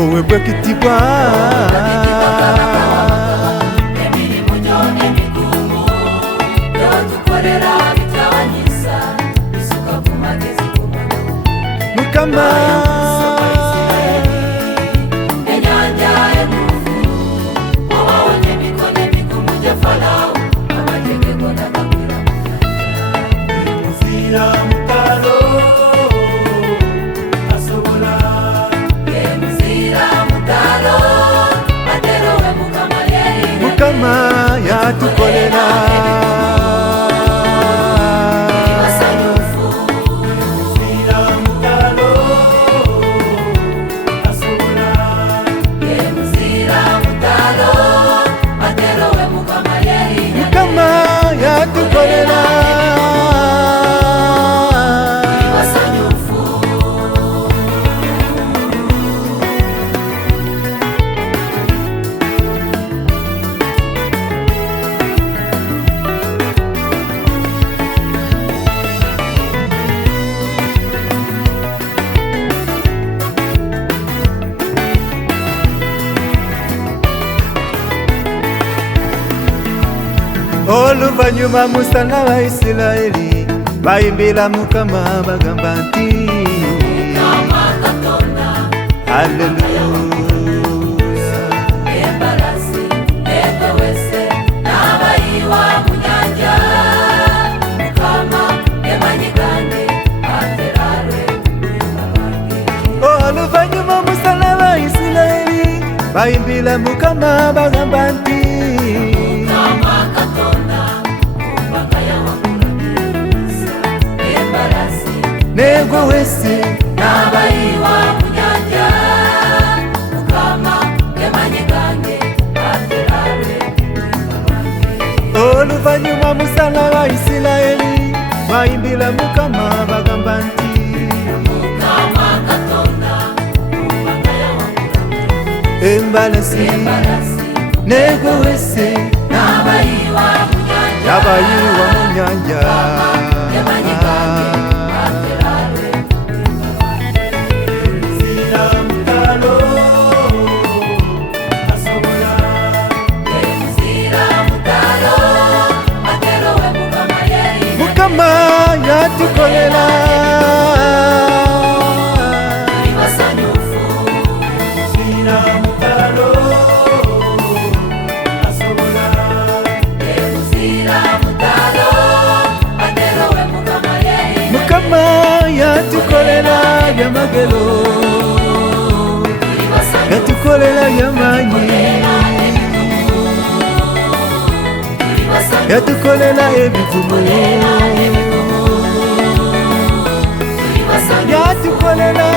wowe bwekitibwa emirimo gyo emigumu byotukorera bitawanyisa bisuka ku magezi g'Omwana Mukama enyanja enufu owawonya emikono emigumu gya Falawo amatege gonna gagwira Muzira mutalo asobola emuzira mutalo aterowe Mukama yeri Mukama yatukolera basanyufu Muzira mutalo asobola emuzira mutalo aterowe Mukama yeri Mukama yatukolera basanyufu Oluvanyuma Musa n'Abayisirayiri bayimbira Mukama bagamba nti Mukama Katonda Haleluya embalasi ekwewese n'abayiwa mu nyanja Mukama emanyigande aterarwe luyumba lwange Oluvanyuma Musa n'Abayisirayiri bayimbira Mukama bagamba nti Mukama Katonda kumpaka yawakulabisa embalasi negwe wese n'abayiwa mu nyanja Mukama emanyigande aterarwe luyumba lwange Oluvanyuma Musa n'Abayisirayiri bayimbira Mukama bagamba nti Mukama Katonda kumpaka yawakulabisa embalasi embalasi negwe wese n'abayiwa mu nyanja yabayiwa mu nyanja Muzira mutalo asobola emuzira mutalo aterowe Mukama yeri Mukama yatukolera tuli basanyufu Muzira mutalo asobola emuzira mutalo aterowe Mukama yeri Mukama yatukolera byamagero tuli basanyufu yatukolera byamanyi tuli basanyufu yatukolera ebivumu tuli basanyufu yatukolera